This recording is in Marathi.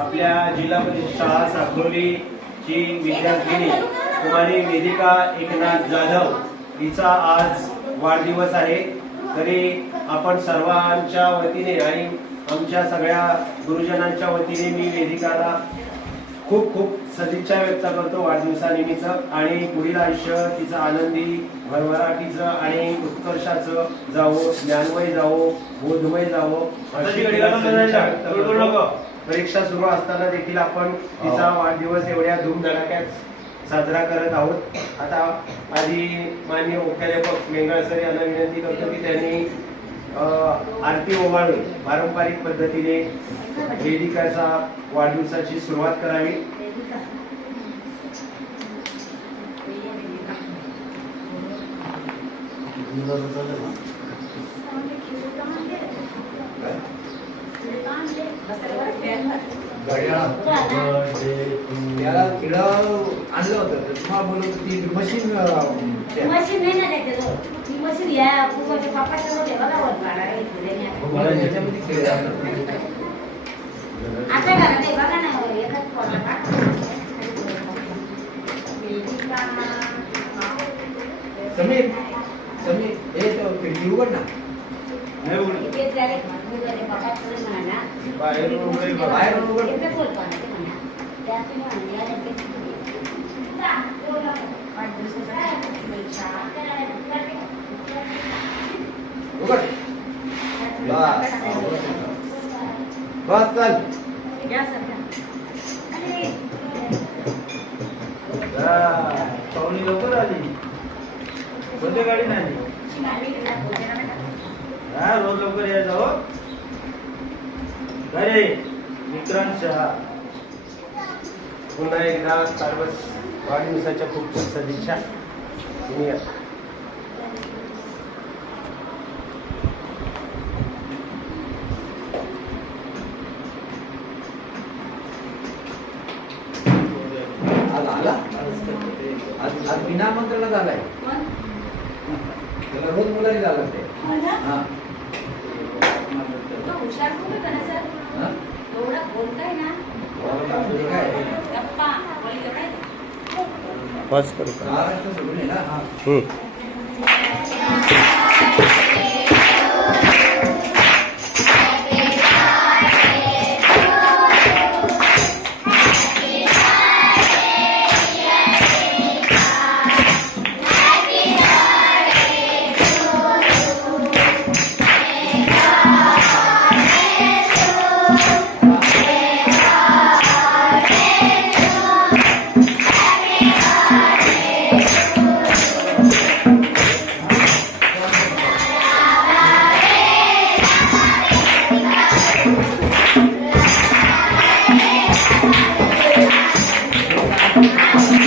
आपल्या जिल्हा परिषद शाळा साकोलीची विद्यार्थिनी कुमारी वेदिका एकनाथ जाधव हिचा आज वाढदिवस आहे. तरी आपण सर्वांच्या वतीने आणि आमच्या सगळ्या गुरुजनांच्या वतीने मी वेदिकाला खूप खूप सदिच्छा व्यक्त करतो वाढदिवसानिमित्त आणि पुढील आयुष्य तिचं आनंदी भरभराटीचं आणि उत्कर्षाचं जावो ज्ञानमय जावो बोधमय जावो. परीक्षा सुरू असताना देखील आपण तिचा वाढदिवस एवढ्या धूमधडाक्यात साजरा करत आहोत. आता आधी माननीय मुख्याध्यापक मेंगळ सर यांना विनंती करतो की त्यांनी आरती ओवाळून पारंपरिक पद्धतीने वेदिकाचा वाढदिवसाची सुरुवात करावी. त्याला तिला आणलं होतं तर तुम्हाला बोलत ती मशीन मशीन नाही ना मशीन या पूर्वाच्या बापाच्या बघा वर आता घरात आहे बघा ना एकच समीर समीर हे तो खिडकी उघड ना नाही उघड बाहेरून उघडेल बाहेरून उघड. उघड बस बस चल पाहुणी लवकर आली कोणत्या गाडी नाही हा रोज लवकर यायचं हो अरे विक्रांत शहा पुन्हा एकदा सर्वच वाढदिवसाच्या खूप खूप सदिच्छा. आज आला आज आज कोण? त्याला रोज मुलांनी झालं ते? हा तो हुशार खूप आहे का ना सर? हा? एवढं बोलताय ना म्हणजे काय गप्पा बोल एवढा आहे. पाच करू Obrigado.